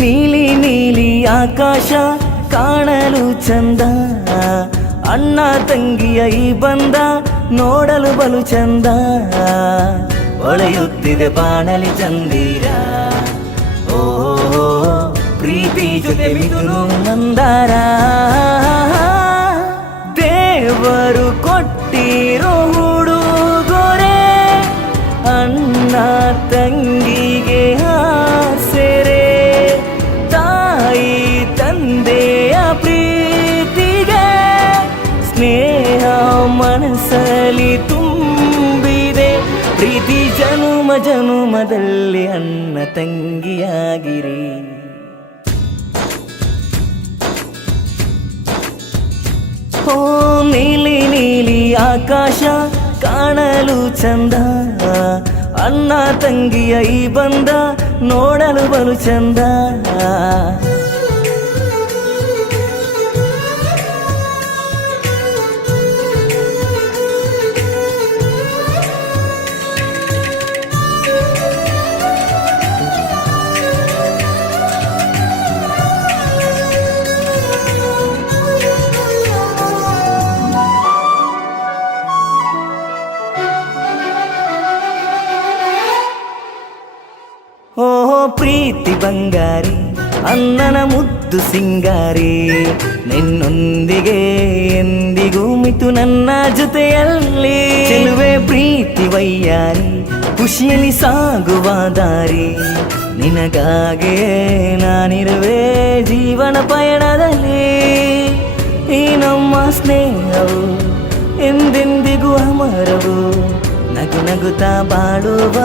ನೀಲಿ ನೀಲಿ ಆಕಾಶ ಕಾಣಲು ಚಂದ, ಅಣ್ಣ ತಂಗಿಯ ಈ ಬಂದ ನೋಡಲು ಬಲು ಚಂದ. ಹೊಳೆಯುತ್ತಿದೆ ಬಾಣಲಿ ಚಂದಿರ, ಓ ಪ್ರೀತಿ ಜೊತೆ ಮಿಥುನು ಮಂದಾರ. ದೇವರು ಕೊಟ್ಟಿರೋ ಹುಡುಗೊರೆ ಅಣ್ಣ ತಂಗಿಗೆ ಆಸರೆ. ತಾಯಿ ತಂದೆಯ ಪ್ರೀತಿಗೆ ಸ್ನೇಹ ಮನಸ್ಸಲ್ಲಿ ತುಂಬಿದೆ. ಪ್ರೀತಿ ಜನುಮ ಜನುಮದಲ್ಲಿ ಅಣ್ಣ ತಂಗಿಯಾಗಿರಿ. ಓ ನೀಲಿ ನೀಲಿ ಆಕಾಶ ಕಾಣಲು ಚಂದ, ಅಣ್ಣ ತಂಗಿಯ ಈ ಬಂದ ನೋಡಲು ಬಲು ಚಂದ. ಓಹೋ ಪ್ರೀತಿ ಬಂಗಾರಿ ಅಣ್ಣನ ಮುದ್ದು ಸಿಂಗಾರಿ, ನಿನ್ನೊಂದಿಗೆ ಎಂದಿಗೂ ಮಿತು ನನ್ನ ಜೊತೆಯಲ್ಲಿ. ಚೆಲುವೆ ಪ್ರೀತಿ ವೈಯಾರಿ ಖುಷಿಯಲ್ಲಿ ಸಾಗುವ ದಾರಿ, ನಿನಗಾಗೆ ನಾನಿರುವೆ ಜೀವನ ಪಯಣದಲ್ಲಿ. ಈ ನಮ್ಮ ಸ್ನೇಹವು ಎಂದೆಂದಿಗೂ ಅಮರವು, ನಗು ನಗುತ್ತಾ ಬಾಳುವ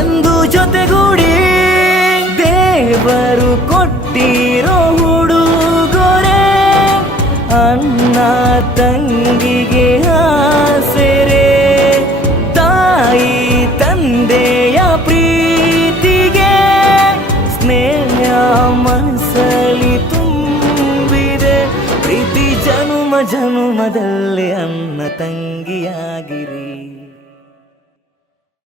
ಎಂದು ಜೊತೆಗೂಡಿ. ದೇವರು ಕೊಟ್ಟಿರೋ ಹುಡುಗೊರೆ ಅಣ್ಣ ತಂಗಿಗೆ ಆಸರೆ. ತಾಯಿ ತಂದೆಯ ಪ್ರೀತಿಗೆ ಸ್ನೇಹ ಮನಸ್ಸಲ್ಲಿ ತುಂಬಿದೆ. ಪ್ರೀತಿ ಜನುಮ ಜನುಮದಲ್ಲಿ ಅಣ್ಣ ತಂಗಿಯಾಗಿರಿ.